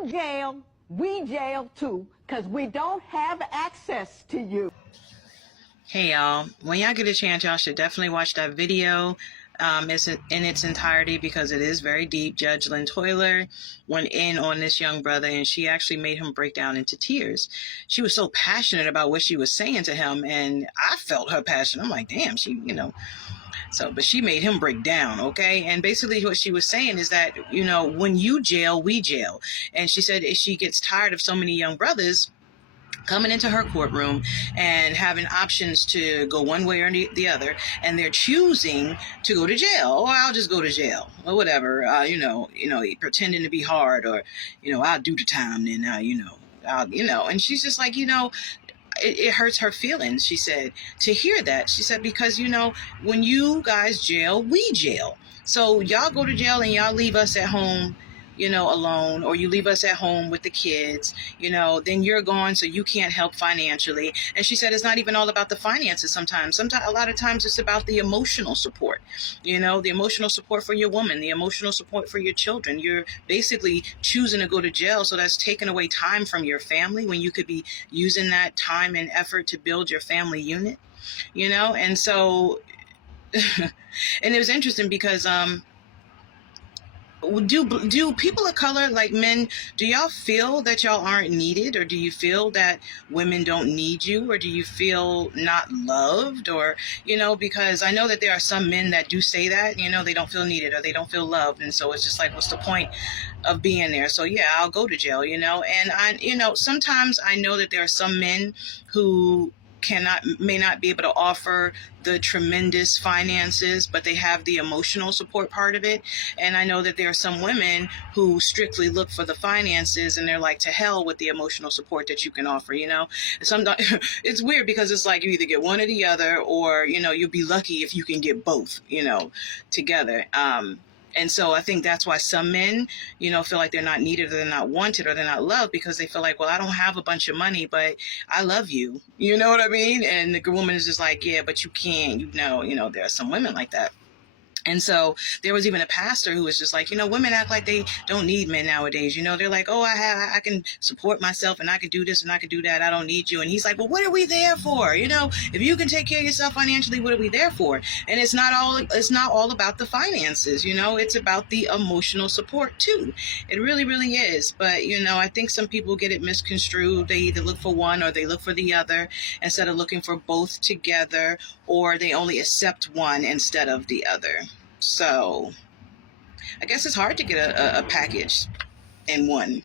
You jail, we jail too, because we don't have access to you. Hey y'all, when y'all get a chance, y'all should definitely watch that video it's in its entirety because it is very deep. Judge Lynn Toler went in on this young brother and she actually made him break down into tears. She was so passionate about what she was saying to him, and I felt her passion. I'm like, damn, she, but she made him break down, okay? And basically what she was saying is that, when you jail, we jail. And she said she gets tired of so many young brothers coming into her courtroom and having options to go one way or the other, and they're choosing to go to jail. Or I'll just go to jail, or whatever. Pretending to be hard, or I'll do the time. Then And she's just like, it hurts her feelings. She said to hear that. She said because when you guys jail, we jail. So y'all go to jail and y'all leave us at home, alone, or you leave us at home with the kids, then you're gone, so you can't help financially. And she said it's not even all about the finances sometimes. A lot of times it's about the emotional support, the emotional support for your woman, the emotional support for your children. You're basically choosing to go to jail, so that's taking away time from your family when you could be using that time and effort to build your family unit, and so, and it was interesting because, do people of color, like men, do y'all feel that y'all aren't needed, or do you feel that women don't need you, or do you feel not loved, or because I know that there are some men that do say that they don't feel needed or they don't feel loved, and so it's just like, what's the point of being there? So yeah, I'll go to jail, and I sometimes I know that there are some men who may not be able to offer the tremendous finances, but they have the emotional support part of it. And I know that there are some women who strictly look for the finances, and they're like, to hell with the emotional support that you can offer. Sometimes it's weird because it's like you either get one or the other, or you'll be lucky if you can get both together. And so I think that's why some men, feel like they're not needed, or they're not wanted, or they're not loved, because they feel like, well, I don't have a bunch of money, but I love you. You know what I mean? And the woman is just like, yeah, but you can't, there are some women like that. And so there was even a pastor who was just like, women act like they don't need men nowadays. They're like, oh, I can support myself, and I can do this and I can do that. I don't need you. And he's like, well, what are we there for? If you can take care of yourself financially, what are we there for? And it's not all about the finances. It's about the emotional support too. It really, really is. But, I think some people get it misconstrued. They either look for one or they look for the other instead of looking for both together, or they only accept one instead of the other. So I guess it's hard to get a package in one.